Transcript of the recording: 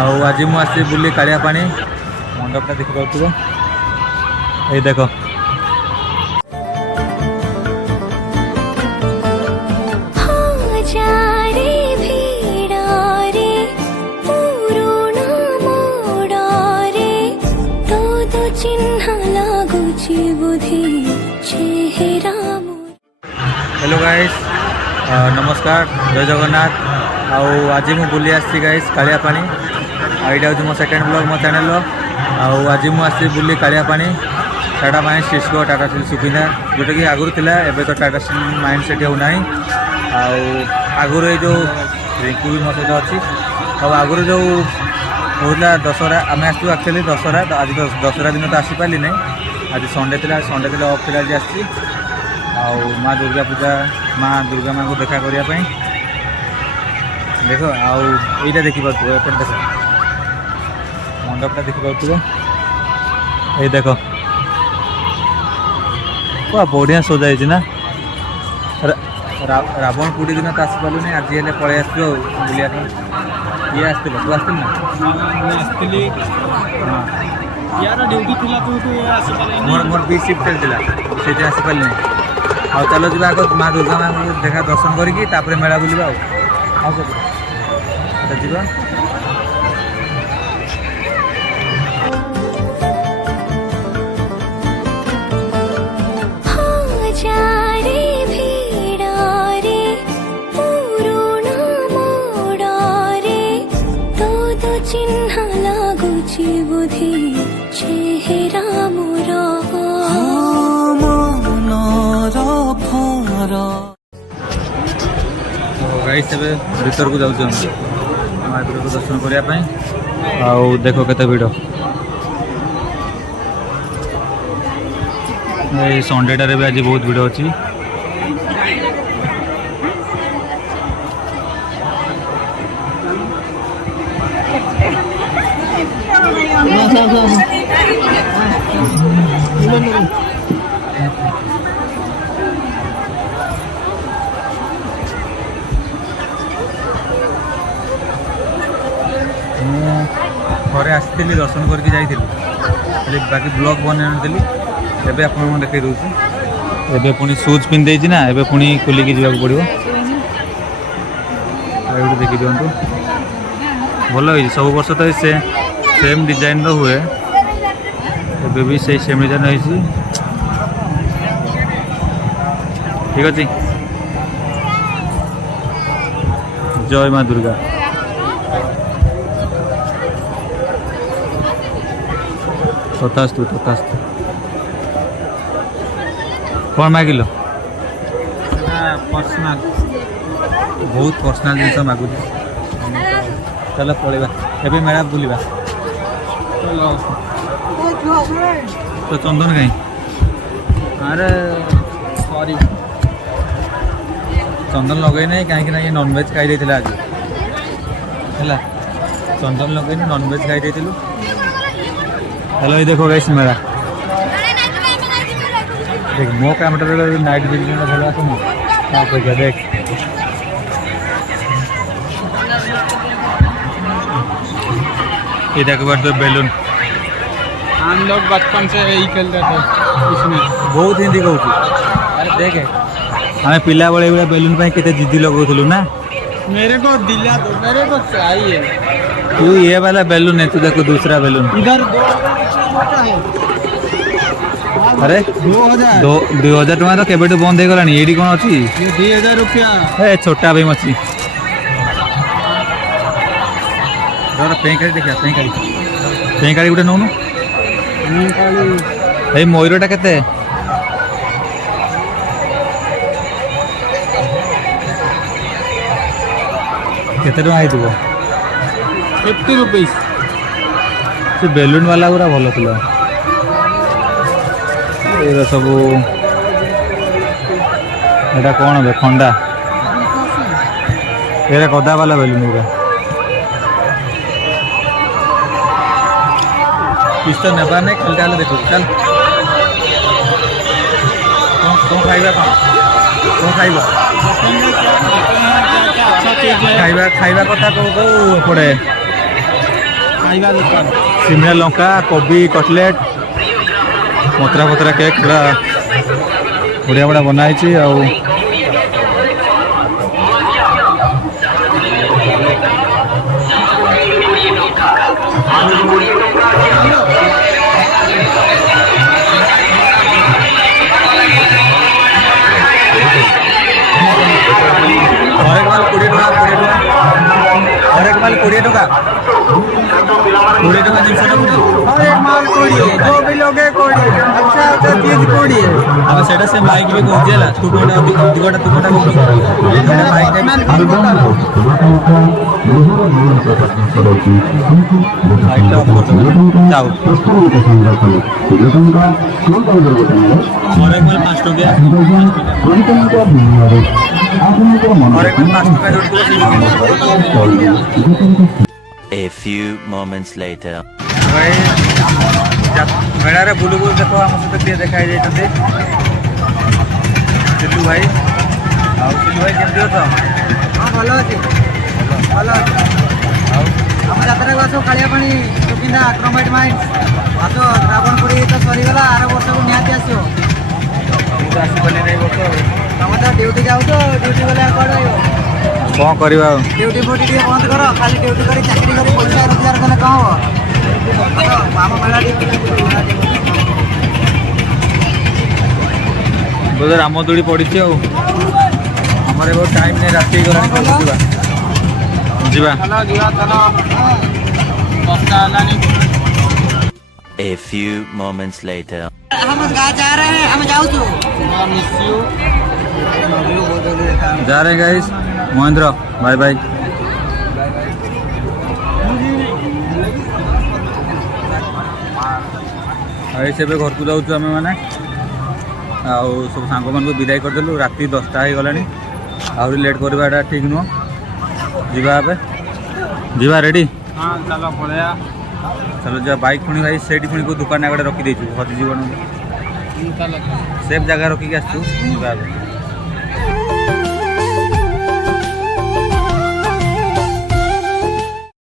आज मुझे बुली कालिया पानी मंडपटा देखी पारे ये देख हेलो गाइस नमस्कार जय जगन्नाथ आज मु बुली आसी गाइस कालिया पानी यहाँ हूँ मो सेकेंड ब्लॉग मो चैनल आज मुझे बुली कालिया पानी Tata mines Cisco Tata steel Sukinda जोटा कि आगुरी थिला एबे तो टाटा स्टील माइंस सेठी हो नाही आगुरी ये जो रिंकू भी मो सहित अच्छी आगुरी जो होता दशहरा आम आसू एक्चुअली दशहरा आज तो दशहरा दिन तो आसीपारि नहीं आज संडे थिला ऑफ थिला आज आसी माँ दुर्गा पूजा माँ दुर्गा माँ को देखा करने देख आईटा देखी पारे एपट देख मंडपटा देखी पारे ये देख पूरा बढ़िया सजाई ना रावण पुड़ी दिन तो आसपारू नहीं आज हेल्ले पलि आस बुलिया ये आस तू आसती ना मोर बी शिफ्ट चलता से आसपारि नहीं चलो जी आग माँ दुर्गा माँ को देखा दर्शन करके मेला बुलवा जा गाइस भीतर को जाऊँ माँ दुर्गा को दर्शन करने देख केते भिड़ संडे टारे भी आज बहुत भिड़ अच्छी घरे आसी दर्शन करके जाइए बाकी ब्लॉग बन एबे आप देखे दूसरी एबे पुणी शूज पिंधे ना एबे पुणी खोलिकी जावाक पड़ो देखी दिंतु भल हो सब वर्ष तो सेम डिजाइन हुए एबे भी से सेम डिजाइन हो ठीक अच्छे जय माँ दुर्गा तथास्तु तथास्तु कौन मागिल पर्सनाल बहुत पर्सनाल जिन मागुच चलो पलैया एबे मेला बुलवा तो चंदन कहीं अरे सॉरी चंदन लगे ना कहीं ये नॉनवेज खाई आज है चंदन लगे नॉनवेज खाई हेलो ये देखो गाइस मेरा देख मो कैमरा नाइट विजन भल आसनी देख ये देखो तो बैलून हम लोग बचपन से यही खेलते थे इसमें बहुत हिंदी कहूँ अरे देखे हमें पिला बड़े बड़े बैलून पे कितने जिद्दी लगाऊलु ना मेरे को दिला दो मेरे को चाहिए तू ये वाला बैलून है तू देखो दूसरा बैलून इधर अरे 2000 टका तो केबेटू बंद हो गलानी ये कौन अच्छी 2000 रुपया छोटा भी अच्छी पेंकाड़ी देखा पेंकाड़ी गोटे नौनु ये मयूरटा केते केते टका आइतबो 50 रुपीस से बेलून वाला पूरा भल था ये सब एटा कौन है खंडा ये गदा वाला बेलून गुरा किस तो नेबार नहीं खाली ताले देखो चल कौन खाइबा कौन खाइबा खाइबा खाइबा कथा को पड़े सिमला लंका कोबी कटलेट मतरा फतरा केक पूरा बढ़िया बढ़िया बनाई हरेक माल 20 टका 20 टका जिनस हरेक माल 20 जो भी लोगे 20 अच्छा अच्छा चीज 20 अब सेटा से माइक भी कहला तू कोटा दिगटा तू कोटा माइक जाओ हरेक माल 5 टका A few moments later. भाई मेला बुलू बुलू देख आम सहित किए देखा जाइए सिल्लू भाई सिल्लू भाई केमती अछ हाँ भल अच्छे भल अच्छे आम जात्रा को आस कालिया पानी सुकिंदा क्रोमाइट माइंस आस रावणपुरी तो सरीगला आर वर्ष को निहाती आसो आसपारे नहीं बस तुम तो ड्यूटी जाऊ तो ड्यूटी गले कौन कौन करवा ड्यूटी फुटी टे बंद कर खाली ड्यूटी कर चाकरी कर पैसा रोजगार कले कौन हम आम मेला बोधे रामदोड़ी पड़ी आमर बहुत टाइम नहीं रात गला A few moments later. हम जा रहे हैं हम जाऊ तो जा रहे हैं गाइस महेंद्र बाय बाय ऐसे घर को जाऊँ आम मैंने सब सांग मान विदाय करदेलु राति 10टा हो गला आहरी लेट करवाटा ठीक नुह जीवा रेडी हाँ चलो पड़े चलो जा बाइक पुणी भाई से पुणी को दुकान आगे रखी हजी जीवन सेफ जगह रखिक आसू